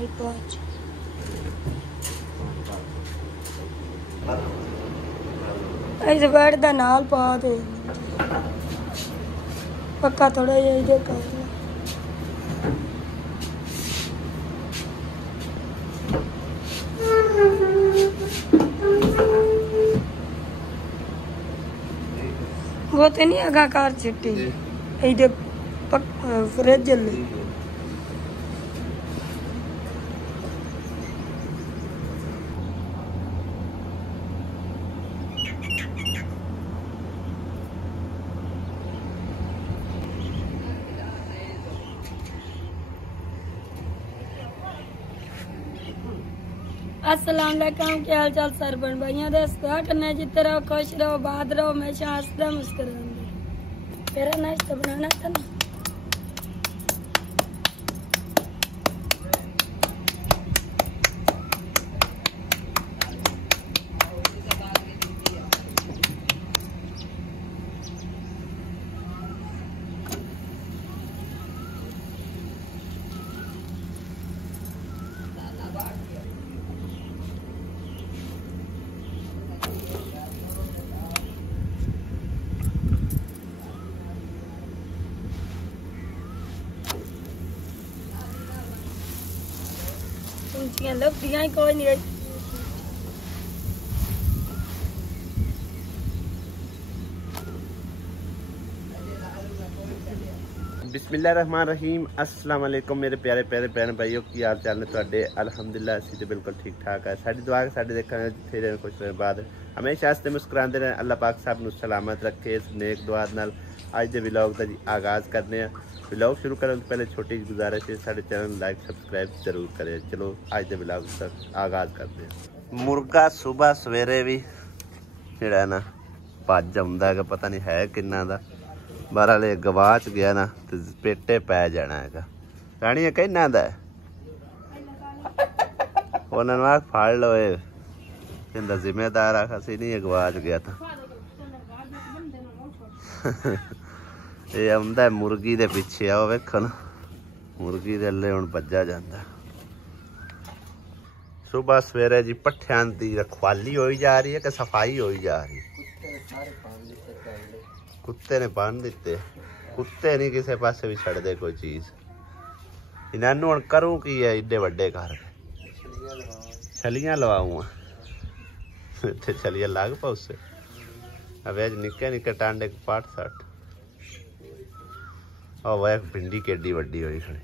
नाल पाँच ऐसे बैठदा नाल पा दे पक्का थोड़ा यही दे कर वो तो नहीं आगा कार चिट्टी ये फ्रिज ले अस्सलाम वालेकुम क्या हाल चाल सरबन भाइयों दे दुआ करना जिते रहो खुश रहो बात रहो हमेशा हंसते मुस्कुराते तेरा नाश्ता बनाना था ना लभदियां कोई नहीं बिस्मिल्लाहिर्रहमानिर्रहीम अस्सलाम वालेकुम मेरे प्यारे प्यारे भैन भाइयों की हाल चाल ने तुहाडे अल्हम्दुलिल्लाह असीं ते बिल्कुल ठीक ठाक है। साडी दुआ है साडे देखने जिथे रहन खुश रहन बाद हमेशा हंसते मुस्कुराते रहें। अल्लाह पाक सब नूं सलामत रखे। इस नेक दुआ नाल अज दे व्लॉग दा आगाज़ करने व्लॉग शुरू करने तो पहले छोटी जी गुजारिश है साडे चैनल लाइक सब्सक्राइब जरूर करें। चलो अज दे व्लॉग तक आगाज़ करते हैं। मुर्गा सुबह सवेरे भी जिहड़ा ना भज आउंदा है पता नहीं है किन्ना दा बहरहाल गवाच गया ना तो पेटे पै जाना है। रानी है कहना दा उन्होंने फड़ लो कहता जिम्मेदार आ असी नहीं गवाच गया था। ये आंदा मुर्गी दे पिछे आओ वेखो ना मुर्गी दे अल्ले हुण भज्जा जांदा। सुबह सवेरे जी पट्ठियां दी रखवाली होई जा रही है कि सफाई होई जा रही है। कुत्ते ने बन दिते कुत्ते नहीं किसी पासे भी छड़दे कोई चीज। इन्होंने हुण करूँ की है एडे वड्डे घर छलियां लवाऊँ छलियां लग पा उससे अब निक्के निक्के टांडे पाट सट और वह भिंडी केडी वड्डी हुई खड़ी।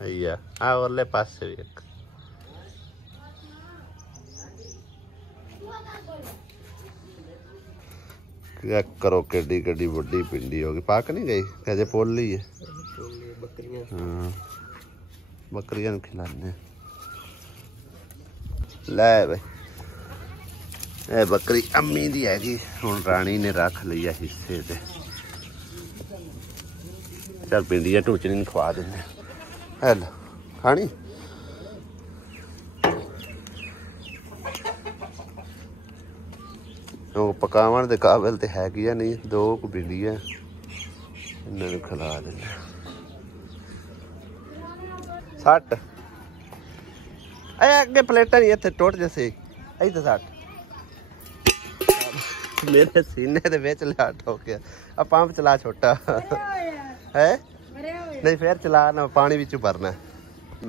भैया हाँ उरले पास से भी एक क्या करो केडी केडी वड्डी भिंडी होगी पाक नहीं गई कैसे पोल ली है। हाँ बकरियां खिलाने लै भाई ए बकरी अम्मी दी हैगी हुण रानी ने रख ली है हिस्से ते। चल भिंडियां टूचनी खवा देने हेलो खानी पकावन के काबिल तो हैगी है नहीं दो को भिंडियां इन्होंने खिला देने सट अगे प्लेटा नहीं इतने टुट जैसे इधर सट मेरे सीने के विच लिया ठोक गया। अब पंप चला छोटा है नहीं फिर चला ना पानी बिचू भरना।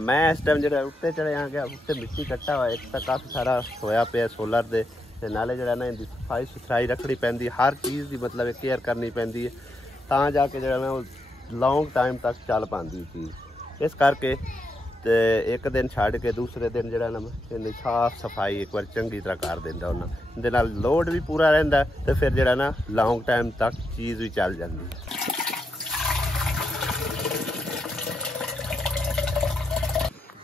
मैं इस टाइम जो उत्ते चढ़े आ गया उत्ते मिट्टी कट्टा हुआ एक तो काफ़ी सारा होया पे सोलर दे ते नाले जरा ना इनकी सफाई सुथराई रखनी पैंदी हर चीज़ की मतलब केयर करनी पैंदी है तां जाके जरा ना लॉन्ग टाइम तक चल पाती चीज़। इस करके ते एक दिन छड़ के दूसरे दिन जरा ना इन्हें साफ सफाई एक बार चंगी तरह कर देंदा उन्हें दे नाल लोड भी पूरा रहिंदा ते फिर जरा ना लॉन्ग टाइम तक चीज़ भी चल जाती।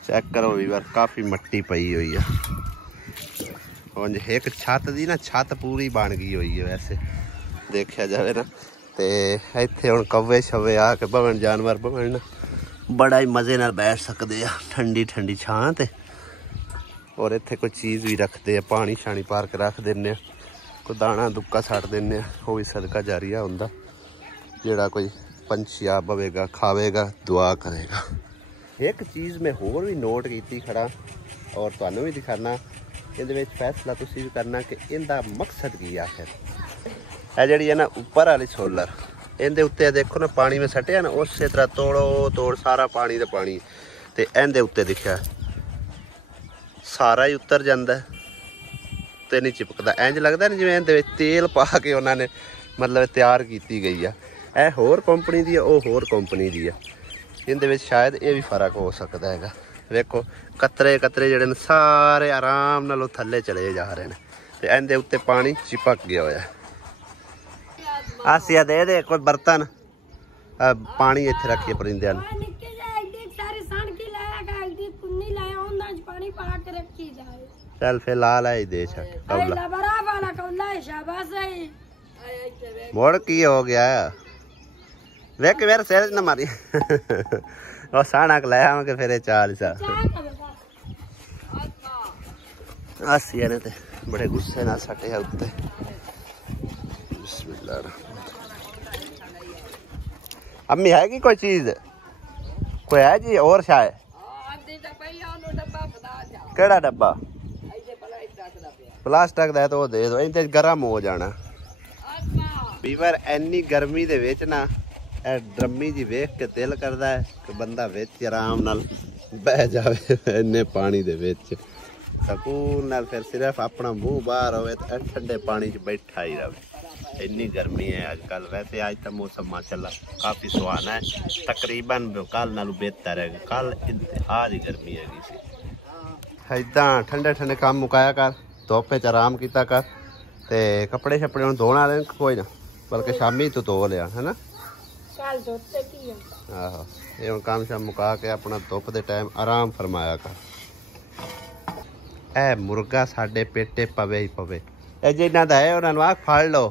चेक करो भी बार काफ़ी मट्टी पई हुई है एक छत दी ना छत पूरी बन गई हुई है वैसे देखा जाए ना तो इत्थे हुण कव्वे शवे आके भवन जानवर भवन ना बड़ा ही मज़े नाल बैठ सकते हैं ठंडी ठंडी छां ते और इत्थे कोई चीज़ भी रखते हैं पानी शानी पार के रख देने कोई दाना दुक्का सट देने वो भी सदका जारिया हुंदा ਜਿਹੜਾ ਕੋਈ ਪੰਛੀ ਆ ਬਵੇਗਾ ਖਾਵੇਗਾ ਦੁਆ ਕਰੇਗਾ। ਇੱਕ ਚੀਜ਼ ਮੈਂ ਹੋਰ ਵੀ ਨੋਟ ਕੀਤੀ ਖੜਾ ਔਰ ਤੁਹਾਨੂੰ ਵੀ ਦਿਖਾਣਾ, ਇਹਦੇ ਵਿੱਚ ਫੈਸਲਾ ਤੁਸੀਂ ਵੀ ਕਰਨਾ ਕਿ ਇਹਦਾ ਮਕਸਦ ਕੀ ਆਖਿਰ। ਇਹ ਜਿਹੜੀ ਹੈ ਨਾ ਉੱਪਰ ਵਾਲੀ ਸੋਲਰ, ਇਹਦੇ ਉੱਤੇ ਦੇਖੋ ਨਾ ਪਾਣੀ ਮੈਂ ਸੱਟਿਆ ਨਾ, ਉਸੇ ਤਰ੍ਹਾਂ ਤੋੜੋ ਤੋੜ ਸਾਰਾ ਪਾਣੀ ਦਾ ਪਾਣੀ, ਤੇ ਇਹਦੇ ਉੱਤੇ ਦਿਖਿਆ ਸਾਰਾ ਹੀ ਉਤਰ ਜਾਂਦਾ ਤੇ ਨਹੀਂ ਚਿਪਕਦਾ। ਇੰਜ ਲੱਗਦਾ ਨਾ ਜਿਵੇਂ ਇਹਦੇ ਵਿੱਚ ਤੇਲ ਪਾ ਕੇ ਉਹਨਾਂ ਨੇ ਮਤਲਬ ਤਿਆਰ ਕੀਤੀ ਗਈ ਆ। ਇਹ ਹੋਰ ਕੰਪਨੀ ਦੀ ਆ, ਉਹ ਹੋਰ ਕੰਪਨੀ ਦੀ ਆ। ਇਹਦੇ ਵਿੱਚ ਸ਼ਾਇਦ ਇਹ ਵੀ ਫਰਕ ਹੋ ਸਕਦਾ ਹੈਗਾ। ਵੇਖੋ ਕਤਰੇ ਕਤਰੇ ਜਿਹੜੇ ਨੇ ਸਾਰੇ ਆਰਾਮ ਨਾਲ ਉਹ ਥੱਲੇ ਚਲੇ ਜਾ ਰਹੇ ਨੇ ਤੇ ਇਹਦੇ ਉੱਤੇ ਪਾਣੀ ਚਿਪਕ ਗਿਆ ਹੋਇਆ। ਆਸੀਆ ਦੇ ਦੇ ਕੋਈ ਬਰਤਨ ਪਾਣੀ ਇੱਥੇ ਰੱਖੀਏ ਪਰਿੰਦਿਆਂ ਨੂੰ। ਚੱਲ ਫਿਰ ਲਾ ਲਾ ਹੀ ਦੇ ਮੁੜ ਕੀ ਹੋ ਗਿਆ ਵੇਖ ਮੇਰੇ ਸਿਰ ਨਾ ਮਾਰੀ ਉਹ ਸਾਣਾ ਲੈ ਆਵਾਂਗੇ ਫਿਰ ਇਹ ਚਾਲ ਸਾ। ਆਸੀਆ ਨੇ ਤੇ ਬੜੇ ਗੁੱਸੇ ਨਾਲ ਸੱਟਿਆ ਉੱਤੇ। ਬਿਸਮਿल्लाह। अम्मी है कि कोई चीज कोई है जी और शायद केड़ा डब्बा प्लास्टिक दा तो दे दो, इनते गर्म हो जाना। बीवर एनी गर्मी दे विच ना ड्रमी जी वेख के दिल करदा है कि बंदा विच आराम नाल बह जावे इन्ने पानी दे विच सकून नाल, फिर सिर्फ अपना मुंह बाहर होवे ते ठंडे पानी च बैठा ही रहे। इन्नी गर्मी है आजकल। वैसे आज तो मौसम माशाल्लाह काफ़ी सुहाना है, तकरीबन कल नालों बेहतर है। कल इंतहाई गर्मी है। इदा ठंडे ठंडे काम मुकाया कर, धुप्प च आराम किया कर, ते कपड़े शपड़े हूँ धोने वाले कोई ना, बल्कि शामी तो धो लिया है ना। आहो ये हूँ काम शाम मुका के अपना धुप्प के टाइम आराम फरमाया कर। ए मुर्गा साडे पेटे पवे ही पवे, ए जिन्ना दा है उन्होंने आख फड़ लो,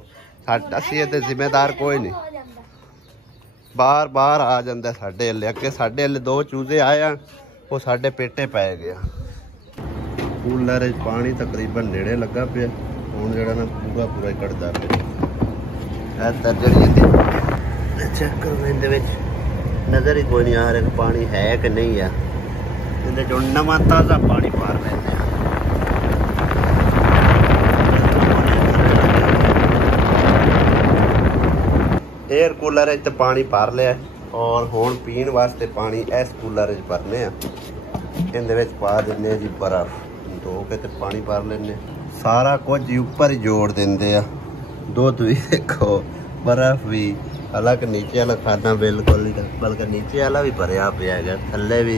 असी ये जिम्मेदार कोई नहीं। बार बार आ जाता साडे हले, अगे साडे हले 2 चूजे आए हैं, वो साडे पेटे पै गया। कूलर पानी तकरीबन नेड़े लगा पे, हुण जिहड़ा ना पूरा पूरा ही कढ़दा पे। इधर जिहड़ी चेक करो इहदे विच नज़र ही कोई नहीं आ रहा पानी है कि नहीं है। इहदे जो नवां ताज़ा पानी मार रहे हैं। एयर कूलर तो पानी भर लिया और हुण पीण वास्ते पानी इस कूलर भरने इहदे पा देने जी बर्फ, धो के ते पानी भर लेने। सारा कुछ उपर ही जोड़ देंदे आ। दुध भी देखो, बर्फ भी, हालांकि नीचे वाला खाना बिल्कुल नहीं, बल्कि नीचे वाला भी भरिया पिया है, थल्ले भी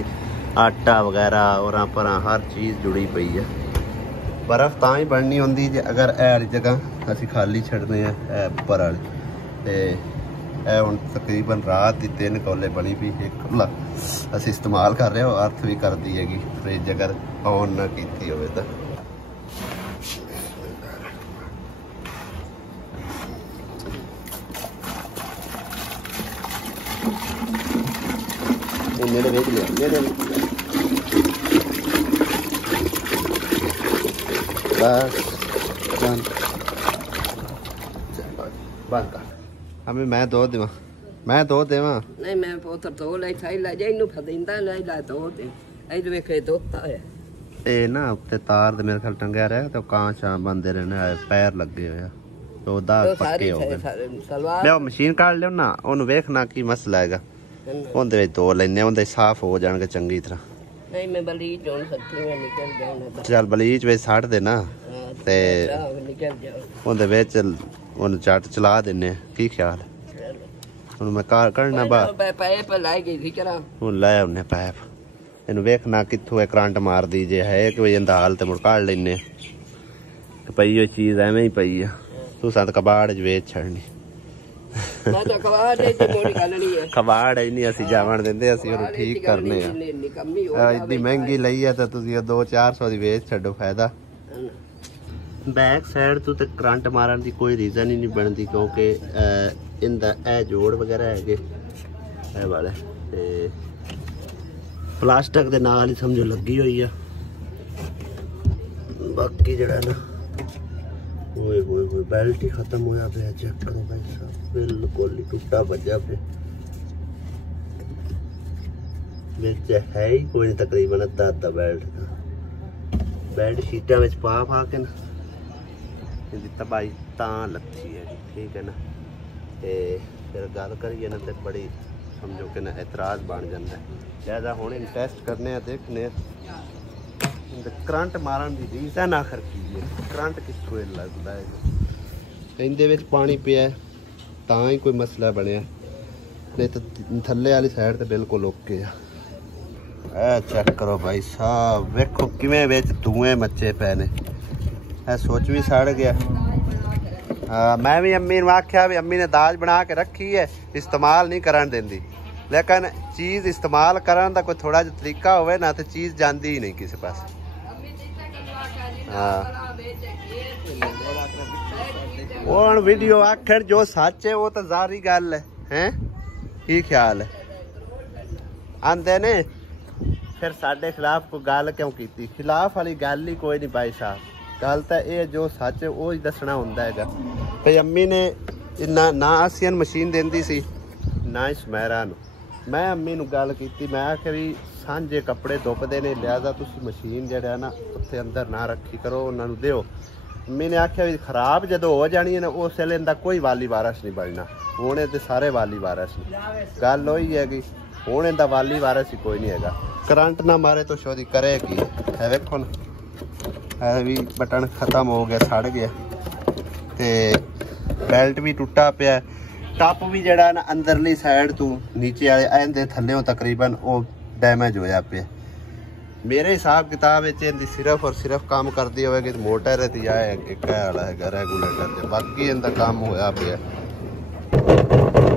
आटा वगैरह और पर हर चीज़ जुड़ी पई है। बर्फ तां ही बननी होंदी जे अगर ए वाली जगह असीं खाली छड्डने आ उपर वाली। ते ਹੁਣ तकरीबन रात की 3 कौले बनी पी, एक कौला असीं इस्तेमाल कर रहे हो, अर्थ भी करती हैगी फ्रिज अगर ऑन ना की हो तो। नेड़े देख लिया नेड़े बस बंद कर। हमें मैं दो देवा, मैं दो देवा नहीं मैं पोतर धो ले खाई ला जैनू फदिंदा ले ला धो दे ऐ तो वेखे धोता है। ए ना उत्ते तार दे मेरे ख्याल टंगया रहा तो कां शां बंदे रहने पैर लगे होया तो दाग पक्के हो गए। ले मशीन काट लियो ना, ओनू वेखना की मसला हैगा, ओंदे विच धो लैने, ओंदे साफ हो जाणगे चंगी तरह। नहीं मैं बलीच होन सकती मैं निकल जाऊं। चल बलीच विच सट देना ते निकल जाओ ओंदे विच ओनू चट चला देने। की ख्याल हुण मैं कार करना बाहर पाइप लाई गई थी करा हुण लै औने पाइप। इनू वेखना कित्थों करंट मार दी जे है कि वही इंदा हाल ते मुड़ काढ़ लैने। पई होई चीज एवें ही पई आ, तुसां ते कबाड़ च वेच छड़नी। मैं तो कबाड़ दे दी मोड़ी गलनी है, कबाड़ ही नहीं असीं जावण दिंदे, असीं ओनू ठीक करने आ। इतनी महंगी लई है तो तुसीं 200-400 दी वेच छड्डो, फायदा। बैक साइड तो करंट मारन की कोई रीजन ही नहीं बनती, क्योंकि इंदा ए जोड़ वगैरह है वाले ते प्लास्टिक दे नाल ही समझो लगी हुई है। बाकी जड़ा ना ओए होए होए बेल्ट ही खत्म होया पे। चेक करो भाई साहब, बिल्कुल ही टुटा भज्जा पे। विच है ही कोई तकरीबन अद्धा अद्धा बेल्ट का। बेल्ट शीटा में पा के ना तबाही तां लथी है, ठीक है ना। ते फिर गल करिए ना तो बड़ी समझो कि ना एतराज बन जाता है। लिहाजा हुण टेस्ट करने देखने करंट मारन की रीजन आखिर की है, करंट कितों लगता है। इहदे विच पानी पिया तां ही कोई मसला बनया, नहीं तो थल्ले वाली साइड तो बिल्कुल ओके आ। चेक करो भाई साहब, वेखो किवें विच धुएं मचे पे ने। सोच भी सड़ गया। हाँ, मैं भी अम्मी ने आख्या भी अम्मी ने दाज बना के रखी है, इस्तेमाल नहीं करन देंदी। लेकिन चीज़ इस्तेमाल करन दा कोई थोड़ा जिहा तरीका होवे ना तो चीज़ जाती ही नहीं किसी पास। हाँ वो वीडियो आखिर जो सच है वो तो जारी गल है। की ख्याल है आंदे ने फिर साडे खिलाफ कोई गल क्यों की? खिलाफ वाली गल ही कोई नहीं भाई साहब। गल तो ये जो सच है वो ही दसना होंदा है। भाई अम्मी ने इन्ना ना आसियन मशीन देंदी सी ना ही सुमैरा नूं। मैं अम्मी नूं गल कीती, मैं आख्या भी सांझे कपड़े धुपदे ने, लिहाजा तुसीं मशीन जिहड़ा ना उत्थे अंदर ना रखी करो, उन्हां नूं दिओ। अम्मी ने आख्या भी खराब जदों हो जानी है ना उस वेले इहदा कोई वाली वारस नहीं बनना। हुण इहदे सारे वाली वारस ने। गल होई है कि हुण इहदा वाली वारस ही कोई नहीं हैगा। करंट ना मारे तो शोधी करे की है। वेखो ना है भी बटन खत्म हो गया, सड़ गया। ते बेल्ट भी टुटा पिया। टप भी जड़ा ना अंदरली साइड तो नीचे वाले एंदे थल्ले तकरीबन वो डैमेज होया पिया। मेरे हिसाब किताब इहदी सिर्फ और सिर्फ काम करती होगी मोटर दी है एक वाला है रेगूलेटर, बाकी इनका काम होया पिया।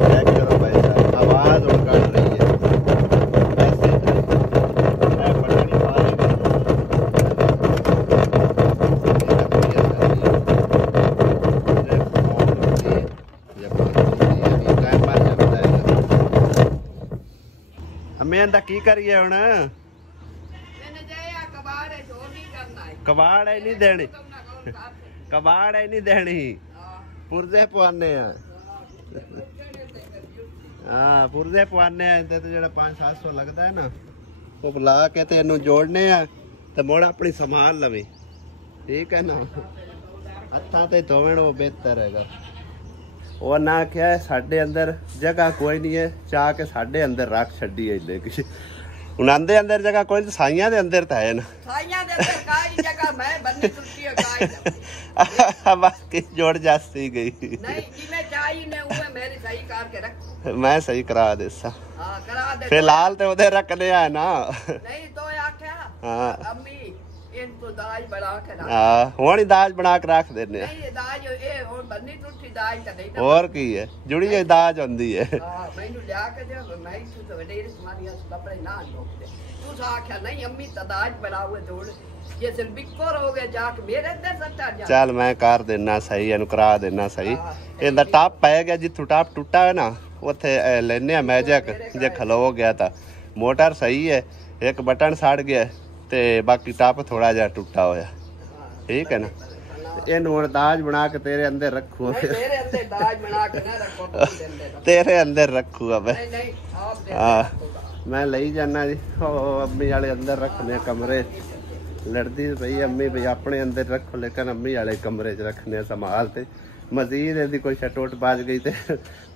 चेक करो भाई साहब, आवाज़ और कट रही है। अम्मी की करिए हुण? कबाड़ है नहीं देनी, कबाड़ है नहीं देनी, पुरजे पवाने। हाँ पुरजे पवाने तो जो 500-700 लगता है ना वो बुला के तो इनू जोड़ने तो मुड़ अपनी संभाल लवी, ठीक है ना। हथा तो धोवे वो बेहतर है। वो ना आख्या है साढ़े अंदर जगह कोई नहीं है, चाह के साढ़े अंदर रख छड़ी है। लेकिन उन्हांदे अंदर जगह कोई, साइयां दे अंदर तो है ना। साइयां दे अंदर काई जगह मैं बन्नी टुटी है काई। बाकी जोड़ जाती गई नहीं जी, मैं चाहिए ने वो मेरी सही करके रख, मैं सही करा दे सा। हां करा दे। फिलहाल तो उधर रखने है ना। नहीं तो आख्या हां अम्मी इनको दाज बना के रख। हां हुण दाज बना के रख देने। नहीं दाज ए हुण बन्नी टुटी दाज तो नहीं। और की है जुड़ी हुई दाज होंदी है। हां मैनू लिया के दे, मैं तो वडेरे तुम्हारी कपड़े ना धोते। तू आख्या नहीं अम्मी तो दाज बनाओ जोड़, ये सिर्फ बिकोर हो गए जाके मेरे अंदर सट्टा जा। चल मैं कर देना सही, इनु करा देना सही। इहदा टप पै गया, जिथों टप टुटा है ना उत्थे लेने मैजिक जे खलो गया था। मोटर सही है, एक बटन सड़ गया ते बाकी टप थोड़ा जा टुटा होया, ठीक है ना। इनू हुण दाज बना के तेरे अंदर रखू। तेरे अंदर दाज बना के ना रखो, तेरे अंदर रखू अब। नहीं नहीं आप दे। हां मैं लई जाना जी। अम्मी वाले अंदर रखने कमरे, लड़दी पई अम्मी भी अपने अंदर रखो, लेकिन अम्मी वाले कमरे च रखने संभाल ते। मजीद यदि कोई शटोट बाज गई तो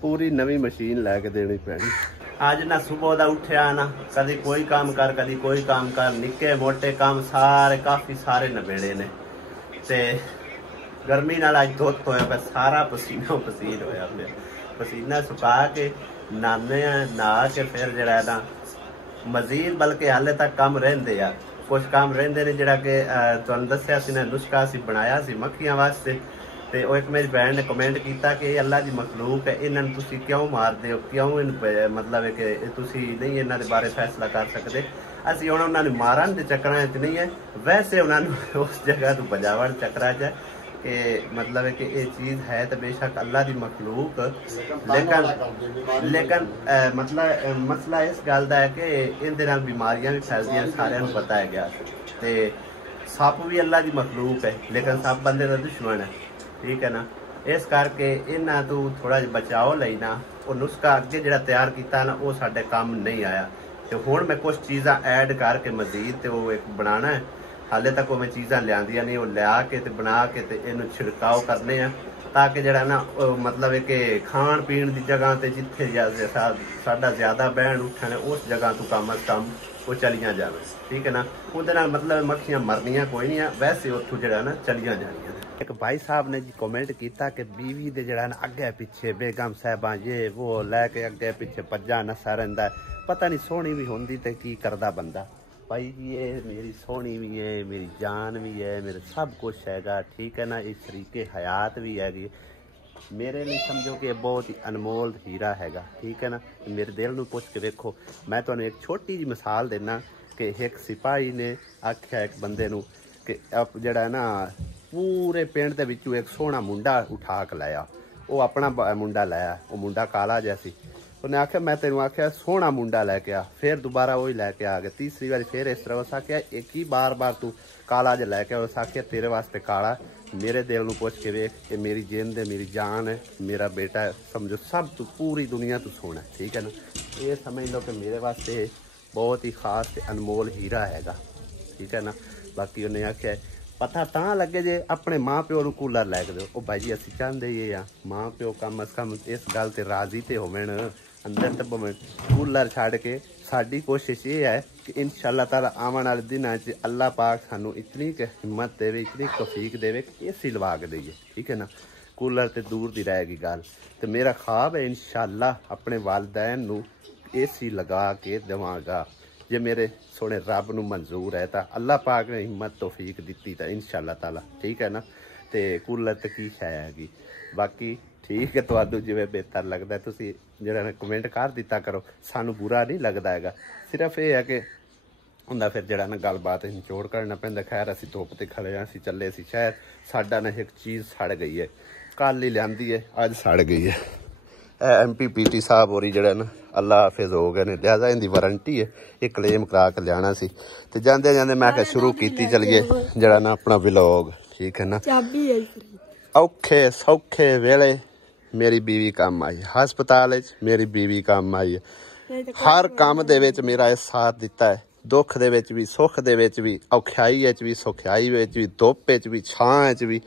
पूरी नवी मशीन लैके देनी पैनी। अज ना सुबह का उठिया ना कभी कोई काम कर कभी कोई काम कर, निक्के मोटे काम सारे काफ़ी सारे नबेड़े ने। ते गर्मी नाल अज धुत होया पे, सारा पसीना पसीन होया पे। पसीना सुका के नहाने नहा के फिर जरा ना मजीद बल्कि हाले तक काम रहिंदे आ, कुछ काम रहिंदे ने जिहड़ा कि तुहानूं दस्सिया सी ना नुस्खा सी बनाया सी मक्खियां वास्ते। तो एक मेरी भैन ने कमेंट किया कि अल्लाह की मखलूक है, इन्होंने तुसी क्यों मारते हो, क्यों मतलब है कि तुसी नहीं इन्हों के बारे फैसला कर सकते। असी हुण उन्होंने मारन के चक्करां च नहीं है, वैसे उन्होंने उस जगह तो बजावन चक्करां च कि मतलब है कि ये चीज़ है तो बेशक अल्लाह की मखलूक, लेकिन मतलब मसला इस गल का है कि इहदे नाल बीमारियां भी फैलदियां, सारिਆਂ ਨੂੰ पता है गया। तो सप भी अल्लाह की मखलूक है, लेकिन सप बंदे का दुश्मन है। ठीक है ना। इस करके इन्हां तू थोड़ा जिहा बचाओ लई ना वो नुस्खा अगे जिहड़ा तैयार कीता ना वो साडे काम नहीं आया। तो हुण मैं कुछ चीज़ां ऐड करके मजीद ते वो एक बनाना है। हाले तक वो मैं चीज़ां लियांदियां नहीं, वो लिया के ते बना के ते इहनूं छिड़काव करने आ ताकि जिहड़ा ना मतलब है कि खाण पीण दी जगह ते जिथे साडा ज़्यादा बहन उठण उस जगह तो कम अज कम वो चलियां जावे। ठीक है ना। उहदे नाल मतलब मक्खियां मरनियां कोई नहीं है, वैसे उत्थों जिहड़ा ना चलियां जानियां। एक भाई साहब ने जी कमेंट किया कि बीवी दे जिहड़ा ना अगे पिछे बेगम साहबा ये वो लैके अगे पिछे भज्जा नसा रहिंदा है, पता नहीं सोहनी भी होंदी ते की करदा बंदा। भाई जी ये मेरी सोहनी भी है, मेरी जान भी है, मेरे सब कुछ हैगा। ठीक है ना। इस तरीके हयात भी हैगी मेरे लिए, समझो कि बहुत ही अनमोल हीरा हैगा। ठीक है ना। मेरे दिल नूं पुछ के देखो। मैं तुहानूं एक छोटी जी मिसाल देना कि एक सिपाही ने आख्या एक बंदे नूं कि जिहड़ा ना पूरे पिंड दे विचों एक सोहना मुंडा उठा के लाया। वो अपना मुंडा लाया, वो मुंडा काला जिहा सी। उन्हें आख्या मैं तेनों आख्या सोहना मुंडा लैके आ, फिर दोबारा वही लैके आ गया। तीसरी बार फिर इस तरह उस आख्या एक ही बार बार तू काला जिहा लैके आ। उस आख्या तेरे वास्ते काला, मेरे दिल नूं पुछ के वेख, ये मेरी जिंद है, मेरी जान है, मेरा बेटा है, समझो सब तू पूरी दुनिया तू सोना है। ठीक है ना। ये समझ लो कि मेरे वास्ते बहुत ही खास ते अनमोल हीरा हैगा। ठीक है ना। बाकी उन्हें आख्या पता तां लगे जे अपने माँ प्यो नूं कूलर लैके दो। ओ भाई जी असीं चाहते ही आ माँ प्यो कम अज कम इस गल ते राजी ते होवण, अंदर ते भावें कूलर छड्ड के। साडी कोशिश ये है कि इंशाअल्लाह ताला आने वाले दिनों च अल्लाह पाक सानू इतनी हिम्मत देवे, इतनी तौफीक देवे कि एसी लवा के देइए। ठीक है ना। कूलर ते दूर दी रहेगी गल। तो मेरा ख्वाब है इंशाअल्लाह अपने वालदैन नू एसी लगा के देवांगा। जे मेरे सोने रब नू मंजूर है तो अल्लाह पाक ने हिम्मत तौफीक दी तो इंशाअल्लाह ताला। ठीक है ना। तो कूलर तो की शै हैगी। बाकी ठीक है, तुहानू जिवें बेहतर लगता है तुसीं जिहड़ा कमेंट कर दिता करो, सानू बुरा नहीं लगता हैगा। सिर्फ ये है कि हुंदा फिर जिहड़ा ना गलबात निचोड़ करना पैंदा। खैर असीं धुप्प ते खड़े हां, असीं चले सी शहर, साडा ना एक चीज़ सड़ गई है, कल ही लियांदी है अज सड़ गई है। MPPT साहब होरी जिहड़ा ना अल्लाह हाफिज हो गए ने, लिहाजा इनकी वारंटी है, ये क्लेम करा के लियाना सी। ते जांदे जांदे मैं क्या शुरू कीती चलिए जिहड़ा ना अपना व्लॉग। ठीक है ना। औखे सौखे वेले मेरी बीवी काम आई, हस्पताल मेरी बीवी काम आई है, हर काम दे विच मेरा साथ दिता है, दुख दे विच भी सुख दे विच भी, औखियाई विच भी सौखियाई विच भी, धुप्प विच भी छां विच भी।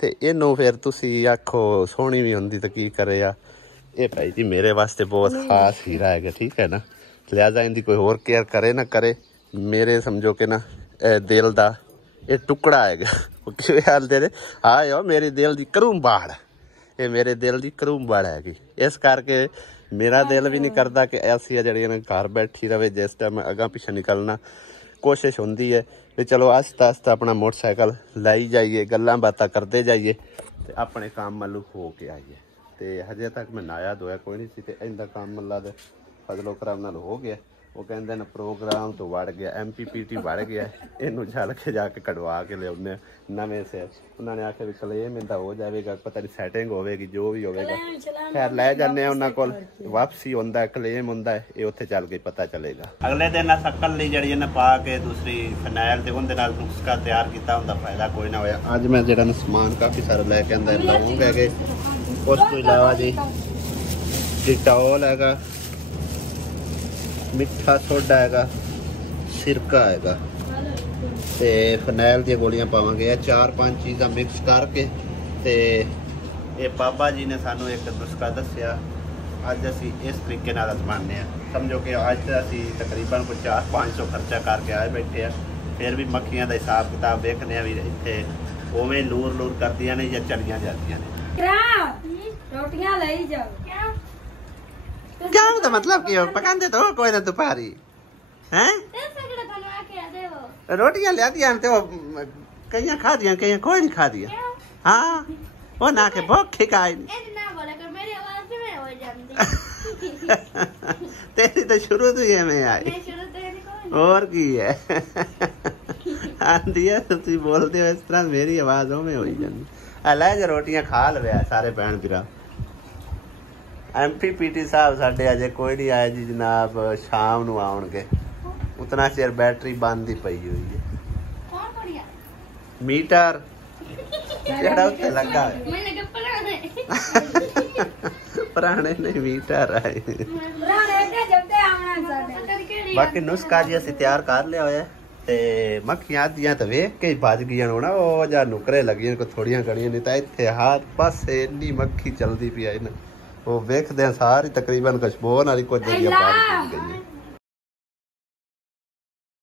ते इनू फिर तुसीं आखो सोहनी भी हुंदी ते की करेगा। ये भाई जी मेरे वास्ते बहुत खास हीरा है। ठीक है ना। लिहाजा इनकी कोई होर केयर करे ना करे, मेरे समझो कि ना दिल दा ये टुकड़ा है। हाँ यो मेरे दिल की करूंबाड़, ये मेरे दिल की करूंबाड़ हैगी। इस करके मेरा दिल भी नहीं करता कि ऐसी जड़ियां घर बैठी रहे। जिस टाइम अगा पिछे निकलना कोशिश होंदी है भी चलो आस्ता आस्ता अपना मोटरसाइकिल लाई जाइए, गल्लां बातां करते जाइए ते अपने काम मल्लू हो के आइए। तो हजे तक मैं नाया धोया कोई नहीं सी, इनका काम अल्लाह दे फजलो करम नाल हो गया। वो कहते हैं प्रोग्राम तो बढ़ गया, MPPT बढ़ गया, इनू झल के जाके कटवा के लिया नवे से। उन्होंने आखे भी क्लेम इनका हो जाएगा, पता नहीं सैटिंग होगी जो भी होगा। खैर लै जाने उन्होंने को वापसी होंदा क्लेम होंदा, ये उत्थे चल के पता चलेगा। अगले दिन अस कल्ली जड़ी ने पा के दूसरी फनैल ते उहदे नाल नुस्खा तैयार किया, उनका फायदा कोई ना होया। अज मैं जिहड़ा ना समान काफ़ी सारा लैके आंदा, लौंग है, उस तो इलावा जी डिटॉल हैगा, मिठा सोडा हैगा, सिरका हैगा, ते फनैल दी गोलियां पावांगे। ये 4-5 चीज़ां मिक्स करके ते ये बाबा जी ने सानू एक नुस्खा दस्सिया, अज असी इस तरीके नाल आजमाने आ। समझो कि अज असी तकरीबन कोई 400-500 खर्चा करके आए बैठे हैं, फिर भी मक्खियां दा हिसाब किताब देखने भी इत्थे उवें लूर लूर करदियां ने या चलियां जांदियां ने। रोटियां लाई जाओ। क्या तो मतलब कि पकाते तो कोई ना दोपहरी हैं रोटियां लिया दिया तो कई खा दिया, कई कोई नहीं खा दिया। हाँ वो ना के भूख खाई तेरी तो शुरू तो ये में आई और की है आंधी है तुम बोलते हो इस तरह मेरी आवाजों में हो जाती। लै जो रोटियां खा लवे सारे भैन भरा। MPPT साहब साढ़े अजे कोई नहीं आया जी जनाब, शाम नूं आउणगे, उतना चिर बैटरी बंद ही पई हुई है। मीटर ਜਿਹੜਾ ਉੱਤੇ ਲੱਗਾ ਹੈ मैंने कहा पुराने ਪੁਰਾਣੇ ਨਹੀਂ ਮੀਟਰ ਆਏ पुराने के जब ते आना साडे ਬਾਕੀ ਨੁਸਖਾ ਜੀ ਅਸੀਂ ਤਿਆਰ ਕਰ ਲਿਆ ਹੋਇਆ ਤੇ ਮੱਖੀਆਂ ਦੀਆਂ ਤਾਂ ਵੇਖ ਕੇ ਹੀ ਭੱਜ ਗਈਆਂ ਹੋਣਾ ਉਹ ਜਾਂ ਨੁਕਰੇ ਲੱਗੀਆਂ ਕੋ ਥੋੜੀਆਂ ਕੜੀਆਂ ਨਹੀਂ ਤਾਂ ਇੱਥੇ ਹਰ ਪਾਸੇ ਇੰਨੀ ਮੱਖੀ ਚੱਲਦੀ ਪਈ ਆ ਨਾ ਉਹ ਵੇਖਦੇ ਆ ਸਾਰੀ ਤਕਰੀਬਨ ਖੁਸ਼ਬੂ ਵਾਲੀ ਕੁਝ ਜਿਹੜੀ ਬਾਹਰ ਗਈ